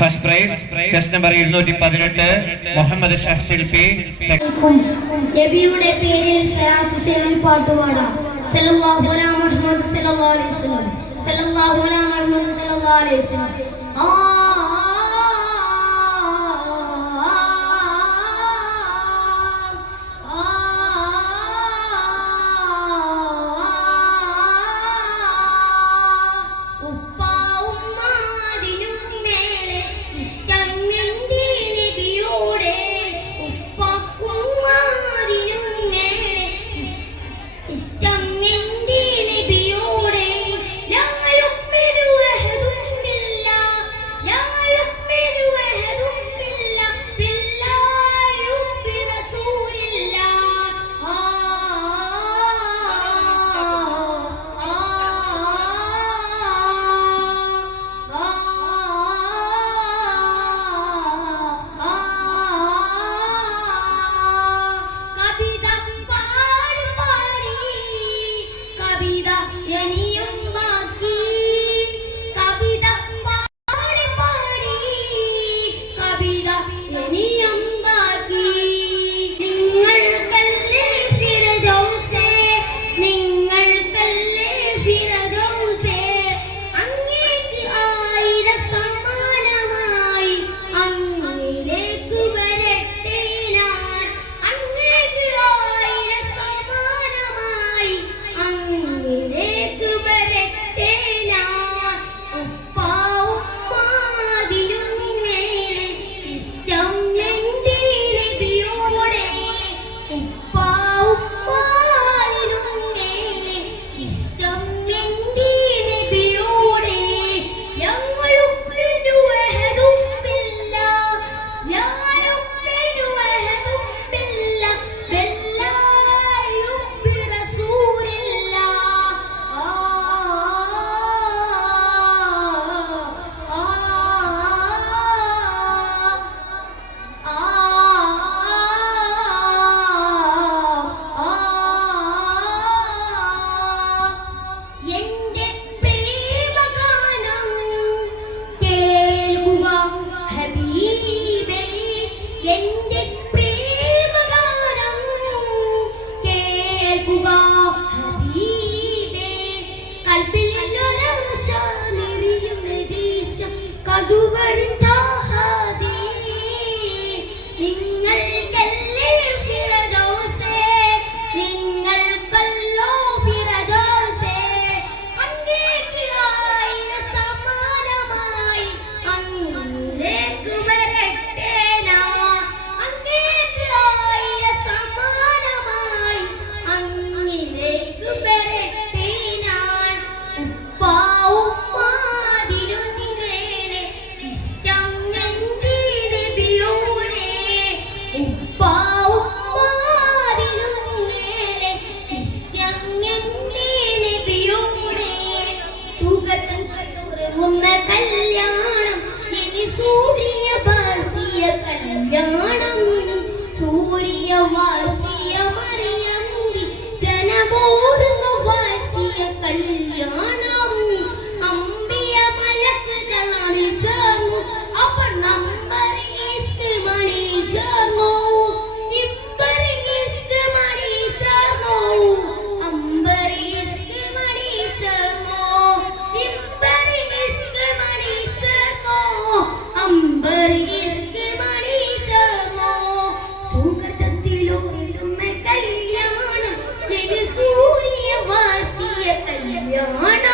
First prize test number ഇരുന്നൂറ്റി പതിനെട്ട് മുഹമ്മദ് ഷഹ് ശിൽപി നബിയുടെ പേരിൽ സലാത്തു ചെല്ലി പാട്ടുപാടാം സല്ലല്ലാഹു അലൈഹി മുഹമ്മദ് സല്ലല്ലാഹു അലൈഹി വസല്ലം. സല്ലല്ലാഹു അലൈഹി വസല്ലം സല്ലല്ലാഹു അലൈഹി വസല്ലം. Yanni. കേൾക്കുക. ഹബീബേ കൽപ്പിൽ നിന്നൊരംശം നിറയും പ്രതീക്ഷ കടുവരും കല്യാണം സൂര്യവാസിയ കല്യാണം.